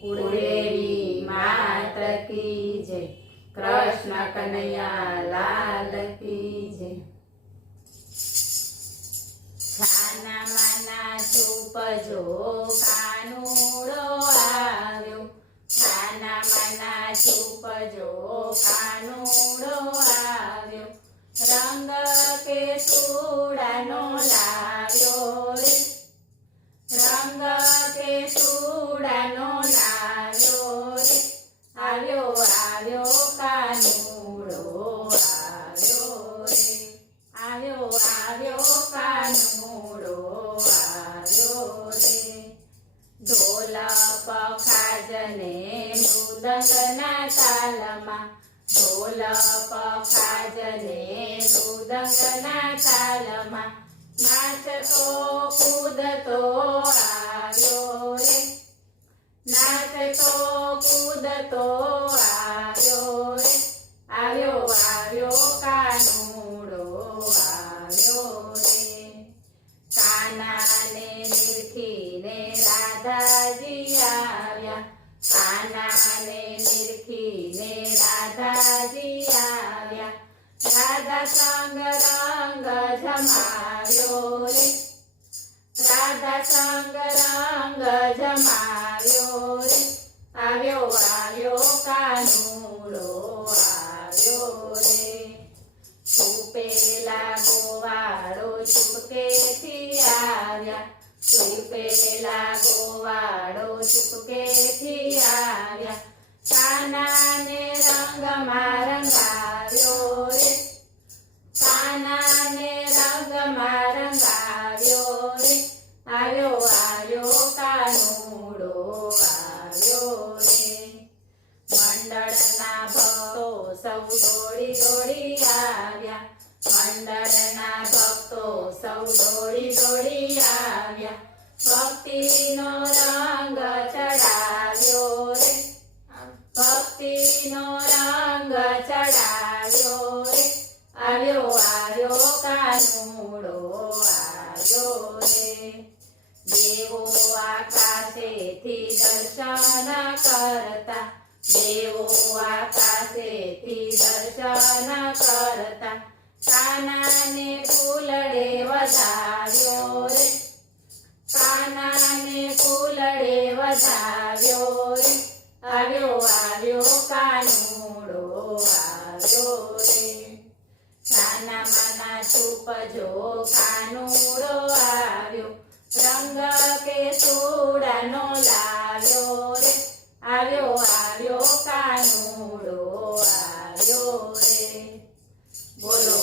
કુળદેવી માત કી જય, કૃષ્ણ કનૈયા લાલ કી જય. છાના માના છુપજો કાનુડો આવ્યો, છાના માના છુપજો કાનુડો આવ્યો, રંગ કેસુડાનો લાવ્યો રે, રંગ કેસુડાનો લાવ્યો રે, આવ્યો આવ્યો કાનુડો આવ્યો રે, આવ્યો આવ્યો કાનુડો આવ્યો રે. ઢોલ પખાજને મૃદંગના તાલમાં, ઢોલ પખાજને મૃદંગના તાલમાં, નાચતો કૂદતો આવ્યો રે, નાચતો કૂદતો આવ્યો રે, આવ્યો આવ્યો કાનુડો આવ્યો રે. કાનાને નિરખીને રાધાજી આવ્યા, કાનાને નિરખીને રાધાજી આવ્યા, રાધા સંગ રંગ જમાવ્યો રે, રાધા સંગ રંગ જમાવ્યો રે, આવ્યો આવ્યો કાનુડો આવ્યો રે. છુપેલા ગોવાળો ચૂપકેથી આવ્યા, છુપેલા ગોવાળો ચૂપકેથી આવ્યા, કાનાને રંગમાં રંગાવ્યો રે, કાનાને રંગમાં રંગાવ્યો રે, આવ્યો આવ્યો કાનુડો આવ્યો રે. મંડળના ભક્તો સૌ દોડી દોડી આવ્યા, મંડળના ભક્તો સૌ દોડી દોડી આવ્યા, ભક્તિનો રંગ ચડાવ્યો રે, ભક્તિનો રંગ ચડાવ્યો રે, આવ્યો આવ્યો કાનુડો આવ્યો રે. દેવો આકાશેથી દર્શન કરતા, દેવો આકાશેથી દર્શન કરતા, કાનાને ફૂલડે વધાવ્યો રે, કાનાને ફૂલડે વધાવ્યો રે, આવ્યો આવ્યો કાનુડો આવ્યો રે. છાના માના છુપજો કાનુડો આવ્યો, રંગ કેસુડાનો લાવ્યો રે, આવ્યો આવ્યો કાનુડો આવ્યો રે. બોલો